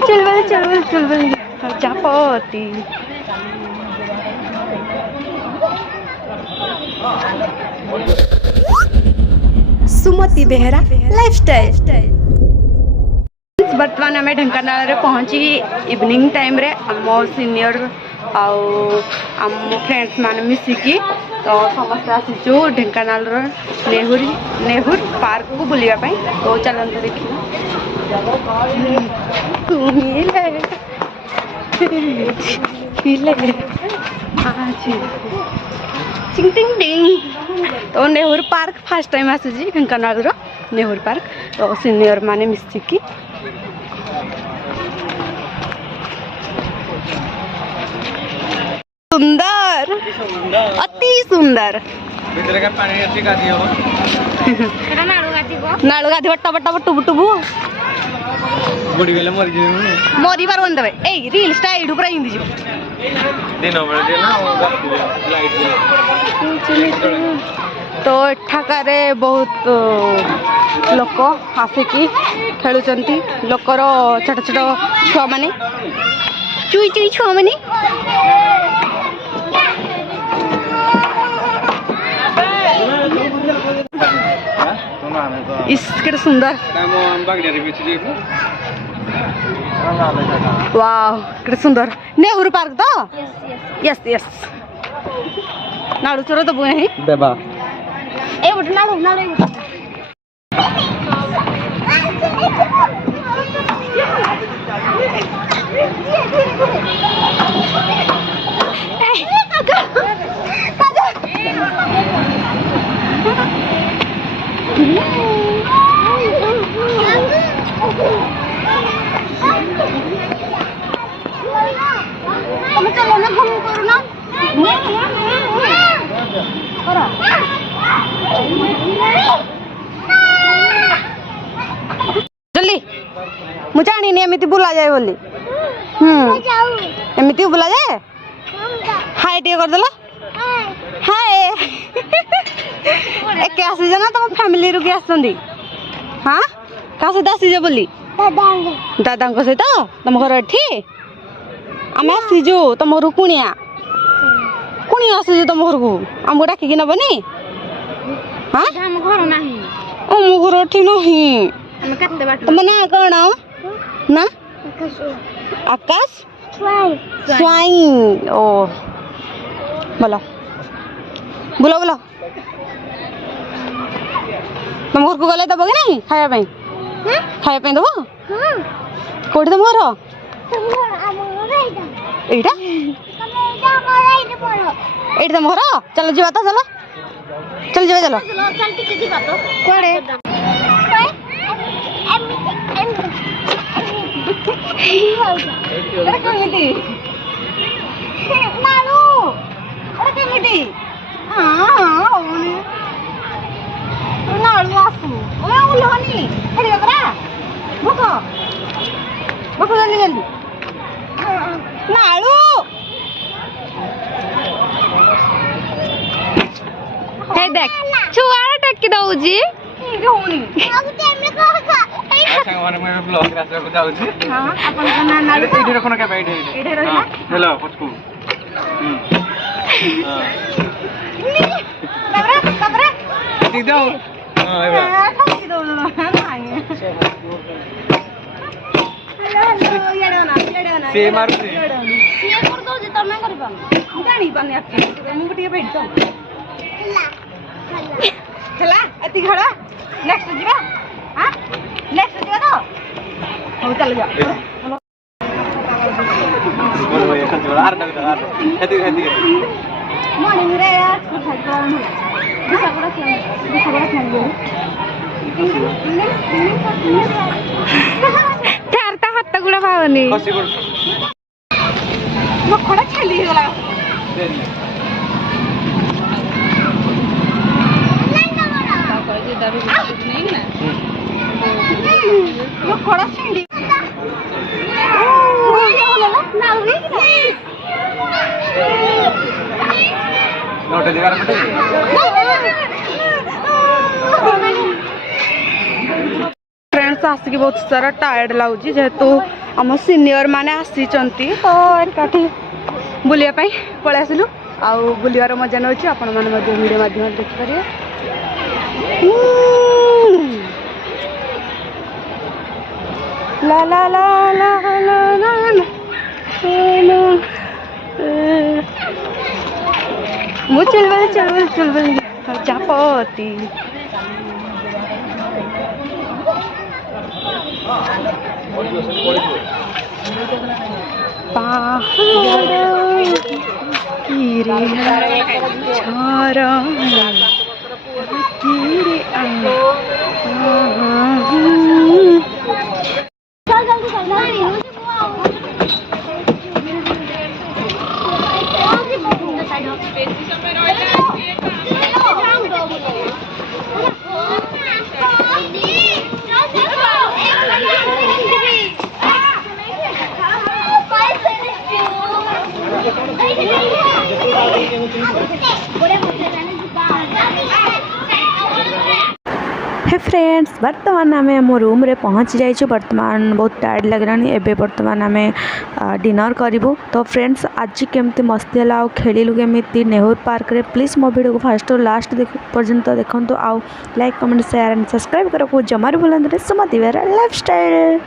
चल चापती सुमति बेहरा लाइफस्टाइल। बर्तमान आम ढेंकानाल पहुँची इवनिंग टाइम रे आम सीनियर आम फ्रेंड्स मान मिसिकी तो समस्त आसीचु ढेंकानाल नेहुर पार्क को बुलावाई। तो चलते देखिए तो नेहुर पार्क फर्स्ट टाइम आसी ढेंकानाल नेहुर पार्क। तो सीनियर माने मिसिकी सुंदर अति सुंदर नाड़ू गाधी टप टप टुबु टुबु मरी पार बंद ए रील स्टाइल ऊपर हिंदी जी तो एठाकारे बहुत लोक आसिकी खेलुचंती लोकर छोट छोट छुआ माने चुई चुई छुआ माने इसके सुंदर वाव के सुंदर नेहरू पार्क तो यस यस नाड़ू चोर तो बुए देबा ए उठ नाड़ू नाड़ू चलो ना घूम करो ना जल्दी मुझे आनी नहीं एमती बुला जाए बोली एमती बुला जाए हाय टे कर देला हाय एक आसी जाना तुम फैमिली रू के आसंदी हां का से आसी जे बोली दादा को सहित तुम घर एठी आम आसीजु तुम घर कुणिया कुणिया आसीजु तुम घर को आमको डाकिकी नबनी हाँ हम घर नहीं आम घर एठी नहीं तुम ना कौन ना आकाश स्वाई ओ बोलो बोलो बोलो तुम घर को गले दब कि नहीं खाया दब कौटी तुम घर एटा तुम घर चलो जीवा तो चलो चल जीवा चलो कड़े देख छुआ टेकी दउजी चला एति घर नेक्स्ट जीवा हां नेक्स्ट जीवा तो हो चल जा बोल भाई एक जीवा आर एति मॉर्निंग रे यार खाई कोन दूसरा खेल चारता हाथ गुड़ा भावनी मखड़ा छली गला नहीं ना वो खड़ा छली नोट जगह रखते फ्रेंड्स आसिक बहुत सारा टायर्ड लगुच जेहेतु आम सीनियर माने आसीचंती तो एकाठी बुलिया पाई पळै आसिलु आउ बुलियार मजा नउछि आपण माने मध्ये वीडियो माध्यम देखि परिए ला ला ला ला ला ला मु चलबल चापती हे फ्रेंड्स वर्तमान आम आम रूम रे पहुँची जाइए वर्तमान बहुत टायर्ड लगे एबे वर्तमान आम डिनर करूँ तो फ्रेंड्स आज केमती मस्ती है आउ खेलु केमी नेहरू पार्क रे प्लीज मो वीडियो को फास्ट लास्ट पर्यंत देखो आउ like comment share and subscribe करो जमार भूलते सुमति बेहरा लाइफस्टाइल।